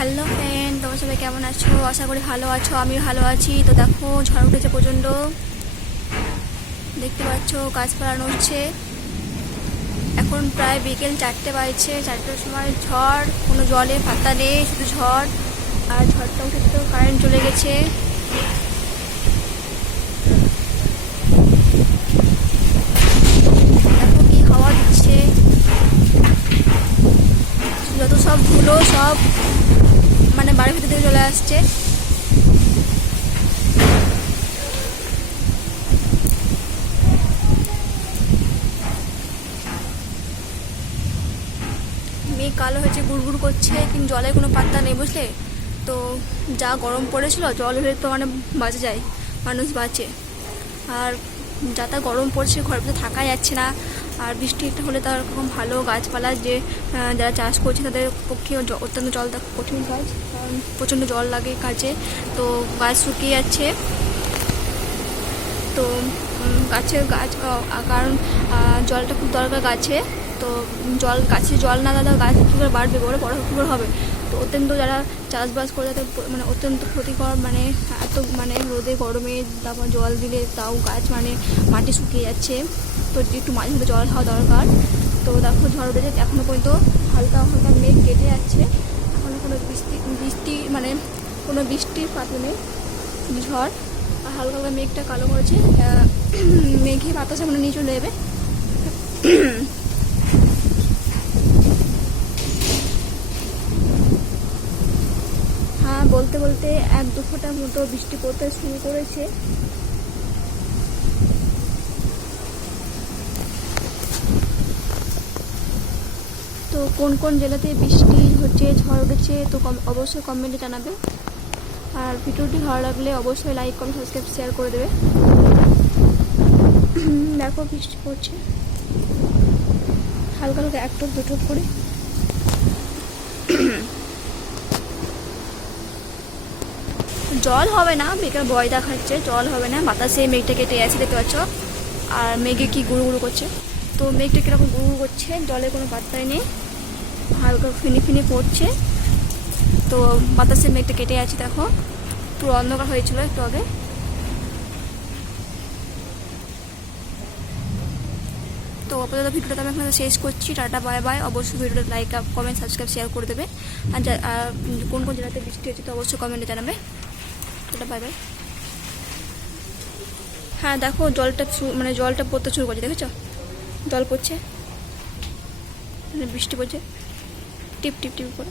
Hello friend, তোমরা সবাই কেমন আছো? আশা করি ভালো আছো। আমি ভালো আছি। তো দেখো, ঝড় উঠেছে প্রচণ্ড, দেখতে পাচ্ছ গাছপালা নড়ছে। এখন প্রায় বিকেল 4টে বাজছে। 4টের সময় ঝড়, কোনো জলের পাত্তা নেই, শুধু ঝড়। আর ঝড়টা উঠে তো কারেন্ট চলে গেছে। দেখো কি হাওয়া দিচ্ছে, যত সব ধুলো সব মানে বাড়ির ভিতর থেকে চলে আসছে। মেঘ কালো হয়েছে, গুড়গুড় করছে, কিন্তু জলের কোনো পাত্তা নেই, বুঝলে তো। যা গরম পড়েছিল, জল হলে তো মানে বাঁচা যায়, মানুষ বাঁচে। আর যা তা গরম পড়ছে, ঘরের ভিতরে থাকা যাচ্ছে না। আর বৃষ্টি একটা হলে তার এরকম ভালো, গাছপালা যে যারা চাষ করছে তাদের পক্ষে অত্যন্ত জল কঠিন কাজ, কারণ প্রচণ্ড জল লাগে কাজে। তো গাছ শুকিয়ে যাচ্ছে। তো গাছ কারণ জলটা খুব দরকার গাছে। তো গাছে জল না দিলে গাছ কী করে বাড়বে, বড় কী করে হবে। তো অত্যন্ত যারা চাষবাস করে তাদের মানে অত্যন্ত ক্ষতিকর, মানে এত মানে রোদে গরমে তারপর জল দিলে তাও গাছ মানে মাটি শুকিয়ে যাচ্ছে। তো একটু মাঝে মধ্যে জল হওয়া দরকার। তো দেখো ঝড় উঠেছে, এখনও পর্যন্ত হালকা হালকা মেঘ কেটে যাচ্ছে। এখনও কোনো বৃষ্টি মানে কোনো বৃষ্টির পাতে নেই, ঝড় আর হালকা হালকা মেঘটা কালো করেছে। মেঘে বাতাসে মানে নিয়ে চলে যাবে। হ্যাঁ, বলতে বলতে 1-2 ফোঁটার মতো বৃষ্টি পড়তে শুরু করেছে। তো কোন কোন জেলাতে বৃষ্টি হচ্ছে, ঝড় উঠেছে, তো অবশ্যই কমেন্টে জানাবে। আর ভিডিওটি ভালো লাগলে অবশ্যই লাইক, কমেন্ট, সাবস্ক্রাইব, শেয়ার করে দেবে। দেখো বৃষ্টি পড়ছে হালকা হালকা, 1-2 করে। জল হবে না, বেকার ভয় দেখাচ্ছে, জল হবে না। বাতাসে মেঘটা কেটে আছে, দেখতে পাচ্ছ। আর মেঘে কি গুঁড়ো গুঁড়ো করছে, তো মেঘটা কীরকম গুঁড়ো করছে, জলের কোনো পাত্তাই নেই, হালকা ফিনি ফিনি পড়ছে। তো বাতাসে মেঘটা কেটে আছে, দেখো পুরো অন্ধকার হয়েছিল একটু আগে। তো আপাতত ভিডিওটা আমি আপনাদের শেষ করছি। Tata, bye bye. অবশ্যই ভিডিওটা লাইক, কমেন্ট, সাবস্ক্রাইব, শেয়ার করে দেবে। আর কোন কোন জেলাতে বৃষ্টি হচ্ছে তো অবশ্যই কমেন্টে জানাবে। Tata, bye bye. হ্যাঁ দেখো, জলটা পড়তে শুরু করছে, দেখেছ জল পড়ছে, মানে বৃষ্টি পড়ছে টিপ টিপ টিপ করে।